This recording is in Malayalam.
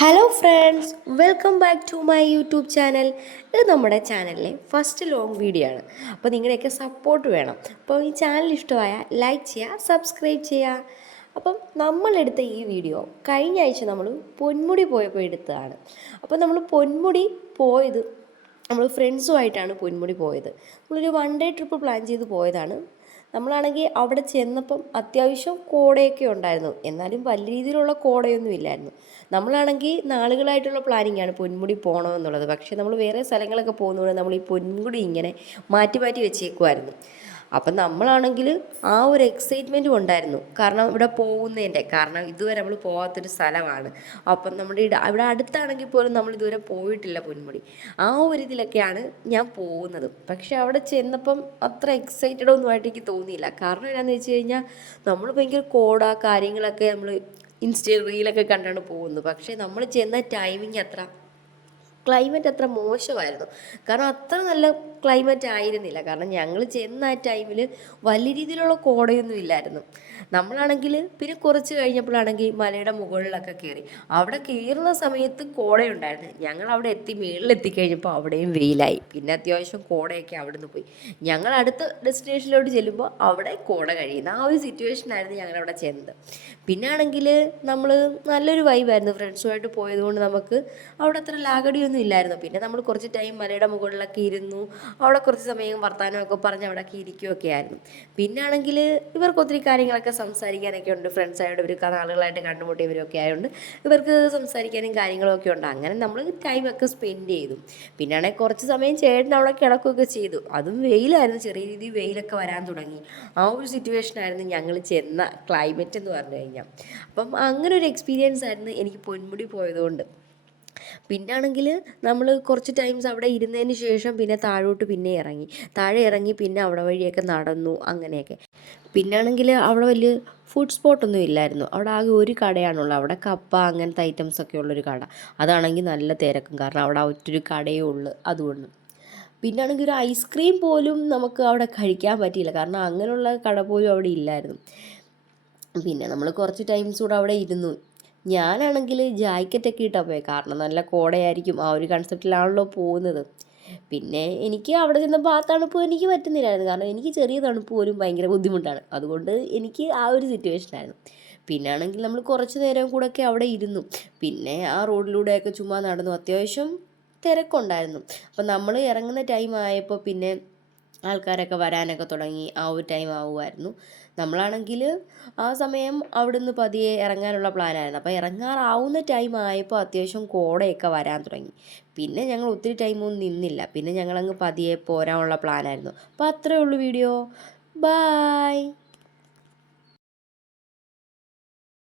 Hello friends welcome back to my YouTube channel ഇത് നമ്മുടെ ചാനലിലെ ഫസ്റ്റ് ലോങ് വീഡിയോ ആണ്. അപ്പോൾ നിങ്ങളുടെയൊക്കെ സപ്പോർട്ട് വേണം. അപ്പോൾ ഈ ചാനൽ ഇഷ്ടമായ ലൈക്ക് ചെയ്യുക സബ്സ്ക്രൈബ് ചെയ്യുക. അപ്പം നമ്മളെടുത്ത ഈ വീഡിയോ കഴിഞ്ഞ ആഴ്ച നമ്മൾ പൊന്മുടി പോയപ്പോൾ എടുത്തതാണ്. അപ്പോൾ നമ്മൾ പൊന്മുടി പോയത് നമ്മൾ ഫ്രണ്ട്സുമായിട്ടാണ് പൊന്മുടി പോയത്. നമ്മളൊരു വൺ ഡേ ട്രിപ്പ് പ്ലാൻ ചെയ്ത് പോയതാണ്. നമ്മളാണെങ്കിൽ അവിടെ ചെന്നപ്പം അത്യാവശ്യം കോടയൊക്കെ ഉണ്ടായിരുന്നു. എന്നാലും വലിയ രീതിയിലുള്ള കോടയൊന്നും ഇല്ലായിരുന്നു. നമ്മളാണെങ്കിൽ നാളുകളായിട്ടുള്ള പ്ലാനിങ്ങാണ് പൊന്മുടി പോകണമെന്നുള്ളത് പക്ഷേ നമ്മൾ വേറെ സ്ഥലങ്ങളൊക്കെ പോകുന്നതുകൊണ്ട് നമ്മൾ ഈ പൊന്മുടി ഇങ്ങനെ മാറ്റി മാറ്റി വെച്ചേക്കുമായിരുന്നു അപ്പം നമ്മളാണെങ്കിൽ ആ ഒരു എക്സൈറ്റ്മെന്റും ഉണ്ടായിരുന്നു. കാരണം ഇവിടെ പോകുന്നതിന്റെ കാരണം ഇതുവരെ നമ്മൾ പോകാത്തൊരു സ്ഥലമാണ്. അപ്പം നമ്മുടെ ഇവിടെ അടുത്താണെങ്കിൽ പോലും നമ്മൾ ഇതുവരെ പോയിട്ടില്ല പൊന്മുടി. ആ ഒരു ഇതിലൊക്കെയാണ് ഞാൻ പോകുന്നത്. പക്ഷെ അവിടെ ചെന്നപ്പം അത്ര എക്സൈറ്റഡ് ഒന്നും ആയിട്ട് എനിക്ക് തോന്നിയില്ല. കാരണം എന്താണെന്ന് വെച്ച് കഴിഞ്ഞാൽ നമ്മൾ ഭയങ്കര കോട കാര്യങ്ങളൊക്കെ നമ്മൾ ഇൻസ്റ്റ റീലൊക്കെ കണ്ടാണ് പോകുന്നത്. പക്ഷേ നമ്മൾ ചെന്ന ടൈമിങ് അത്ര ക്ലൈമറ്റ് അത്ര മോശമായിരുന്നു. കാരണം അത്ര നല്ല ക്ലൈമറ്റ് ആയിരുന്നില്ല. കാരണം ഞങ്ങൾ ചെന്ന ആ ടൈമിൽ വലിയ രീതിയിലുള്ള കോടയൊന്നും ഇല്ലായിരുന്നു. നമ്മളാണെങ്കിൽ പിന്നെ കുറച്ച് കഴിഞ്ഞപ്പോഴാണെങ്കിൽ മലയുടെ മുകളിലൊക്കെ കയറി അവിടെ കയറുന്ന സമയത്ത് കോടയുണ്ടായിരുന്നു. ഞങ്ങൾ അവിടെ എത്തി മേളിലെത്തിക്കഴിഞ്ഞപ്പോൾ അവിടെയും വെയിലായി. പിന്നെ അത്യാവശ്യം കോടയൊക്കെ അവിടെ നിന്ന് പോയി. ഞങ്ങൾ അടുത്ത ഡെസ്റ്റിനേഷനിലോട്ട് ചെല്ലുമ്പോൾ അവിടെ കോട കഴിയുന്ന. ആ ഒരു സിറ്റുവേഷനായിരുന്നു ഞങ്ങൾ അവിടെ ചെന്നത്. പിന്നെ ആണെങ്കിൽ നമ്മൾ നല്ലൊരു വൈബായിരുന്നു ഫ്രണ്ട്സുമായിട്ട് പോയതുകൊണ്ട് നമുക്ക് അവിടെ അത്ര ലാഗടിയൊന്നും ഇല്ലായിരുന്നു. പിന്നെ നമ്മൾ കുറച്ച് ടൈം മലയുടെ മുകളിലൊക്കെ ഇരുന്നു. അവിടെ കുറച്ച് സമയം വർത്തമാനമൊക്കെ പറഞ്ഞ് അവിടെയൊക്കെ ഇരിക്കുകയൊക്കെ ആയിരുന്നു. പിന്നെ ആണെങ്കിൽ ഇവർക്ക് ഒത്തിരി കാര്യങ്ങളൊക്കെ സംസാരിക്കാനൊക്കെ ഉണ്ട്. ഫ്രണ്ട്സായിട്ട് ഇവർ നാളുകളായിട്ട് കണ്ടുമുട്ടിയവരൊക്കെ ആയതുകൊണ്ട് ഇവർക്ക് സംസാരിക്കാനും കാര്യങ്ങളൊക്കെ ഉണ്ട്. അങ്ങനെ നമ്മൾ ടൈമൊക്കെ സ്പെൻഡ് ചെയ്തു. പിന്നെ ആണെങ്കിൽ കുറച്ച് സമയം ചേട്ടൻ അവിടെ കിടക്കുകയൊക്കെ ചെയ്തു. അതും വെയിലായിരുന്നു. ചെറിയ രീതിയിൽ വെയിലൊക്കെ വരാൻ തുടങ്ങി. ആ ഒരു സിറ്റുവേഷനായിരുന്നു ഞങ്ങൾ ചെന്ന ക്ലൈമറ്റ് എന്ന് പറഞ്ഞു കഴിഞ്ഞാൽ. അപ്പം അങ്ങനെ ഒരു എക്സ്പീരിയൻസ് ആയിരുന്നു എനിക്ക് പൊന്മുടി പോയതുകൊണ്ട്. പിന്നെ ആണെങ്കിൽ നമ്മൾ കുറച്ച് ടൈംസ് അവിടെ ഇരുന്നതിന് ശേഷം പിന്നെ താഴോട്ട് പിന്നെ ഇറങ്ങി. താഴെ ഇറങ്ങി പിന്നെ അവിടെ വഴിയൊക്കെ നടന്നു അങ്ങനെയൊക്കെ. പിന്നെ ആണെങ്കിൽ അവിടെ വലിയ ഫുഡ് സ്പോട്ടൊന്നും ഇല്ലായിരുന്നു. അവിടെ ആകെ ഒരു കടയാണുള്ളത് അവിടെ കപ്പ അങ്ങനത്തെ ഐറ്റംസ് ഒക്കെ ഉള്ളൊരു കട. അതാണെങ്കിൽ നല്ല തിരക്കും. കാരണം അവിടെ ഒറ്റൊരു കടയേ ഉള്ളു അതുകൊണ്ട്. പിന്നെ ആണെങ്കിൽ ഒരു ഐസ്ക്രീം പോലും നമുക്ക് അവിടെ കഴിക്കാൻ പറ്റിയില്ല. കാരണം അങ്ങനെയുള്ള കട പോലും അവിടെ ഇല്ലായിരുന്നു. പിന്നെ നമ്മൾ കുറച്ച് ടൈംസ് കൂടെ അവിടെ ഇരുന്നു. ഞാനാണെങ്കിൽ ജാക്കറ്റൊക്കെ ഇട്ടാൽ പോയത് കാരണം നല്ല കോടയായിരിക്കും ആ ഒരു കൺസെപ്റ്റിലാണല്ലോ പോകുന്നത്. പിന്നെ എനിക്ക് അവിടെ ചെന്നപ്പോൾ ആ തണുപ്പ് എനിക്ക് പറ്റുന്നില്ലായിരുന്നു. കാരണം എനിക്ക് ചെറിയ തണുപ്പ് പോലും ഭയങ്കര ബുദ്ധിമുട്ടാണ്. അതുകൊണ്ട് എനിക്ക് ആ ഒരു സിറ്റുവേഷനായിരുന്നു പിന്നെ ആണെങ്കിൽ നമ്മൾ കുറച്ച് നേരം കൂടെയൊക്കെ അവിടെ ഇരുന്നു. പിന്നെ ആ റോഡിലൂടെയൊക്കെ ചുമ്മാ നടന്നു. അത്യാവശ്യം തിരക്കുണ്ടായിരുന്നു. അപ്പം നമ്മൾ ഇറങ്ങുന്ന ടൈം ആയപ്പോൾ പിന്നെ ആൾക്കാരൊക്കെ വരാനൊക്കെ തുടങ്ങി ആ ഒരു ടൈം ആവുമായിരുന്നു. നമ്മളാണെങ്കിൽ ആ സമയം അവിടുന്ന് പതിയെ ഇറങ്ങാനുള്ള പ്ലാനായിരുന്നു അപ്പോൾ ഇറങ്ങാറാവുന്ന ടൈം ആയപ്പോൾ അത്യാവശ്യം കോടയൊക്കെ വരാൻ തുടങ്ങി. പിന്നെ ഞങ്ങൾ ഒത്തിരി ടൈമൊന്നും നിന്നില്ല. പിന്നെ ഞങ്ങളങ്ങ് പതിയെ പോരാനുള്ള പ്ലാനായിരുന്നു അപ്പോൾ അത്രയേ ഉള്ളൂ വീഡിയോ ബായ്